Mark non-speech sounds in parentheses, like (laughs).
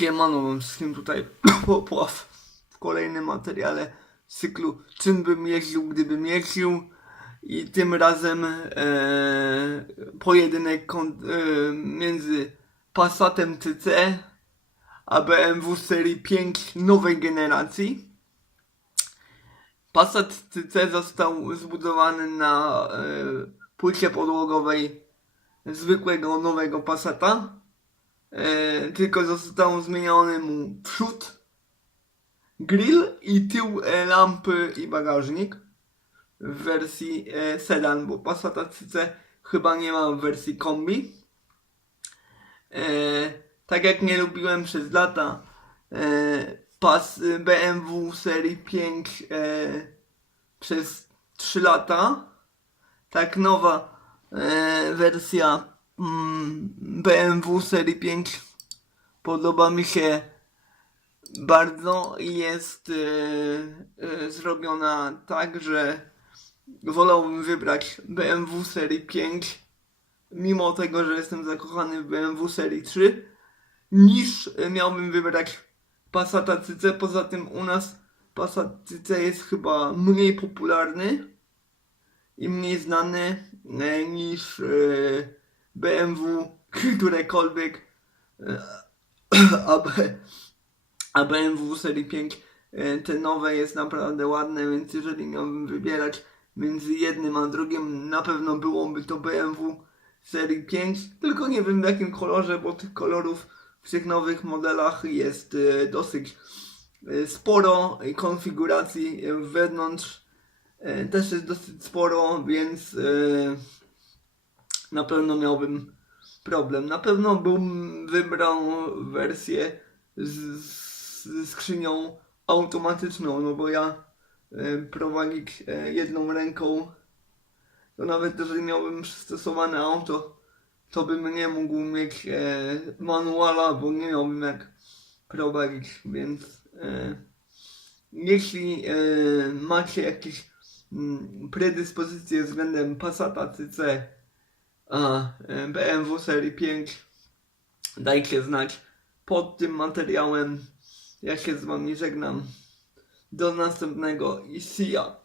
Siemano, wszystkim tutaj (coughs) popław w kolejnym materiale z cyklu Czym bym jeździł, gdybym jeździł i tym razem e, pojedynek e, między Passatem TC a BMW serii 5 nowej generacji. Passat TC został zbudowany na e, płycie podłogowej zwykłego nowego Passata e, tylko został zmieniony mu przód, grill i tył e, lampy i bagażnik w wersji e, sedan, bo Passata CC chyba nie ma w wersji kombi. E, tak jak nie lubiłem przez lata e, pas BMW serii 5 e, przez 3 lata, tak nowa e, wersja BMW serii 5 podoba mi się bardzo i jest e, e, zrobiona tak, że wolałbym wybrać BMW serii 5 mimo tego, że jestem zakochany w BMW serii 3 niż miałbym wybrać Passata CC. Poza tym u nas Passat CC jest chyba mniej popularny i mniej znany e, niż e, BMW (laughs) którekolwiek e, (coughs) a, BMW serii 5 e, te nowe jest naprawdę ładne, więc jeżeli miałbym wybierać między jednym a drugim, na pewno byłoby to BMW serii 5, tylko nie wiem w jakim kolorze, bo tych kolorów w tych nowych modelach jest e, dosyć sporo konfiguracji wewnątrz też jest dosyć sporo, więc na pewno miałbym problem. Na pewno bym wybrał wersję z, z skrzynią automatyczną, no bo ja e, prowadzić e, jedną ręką, to nawet jeżeli miałbym przystosowane auto, to bym nie mógł mieć e, manuala, bo nie miałbym jak prowadzić, więc e, jeśli e, macie jakieś mm, predyspozycje względem Passata CC, a e, BMW serii 5 dajcie znać pod tym materiałem. Ja się z wami żegnam. Do następnego i see ya.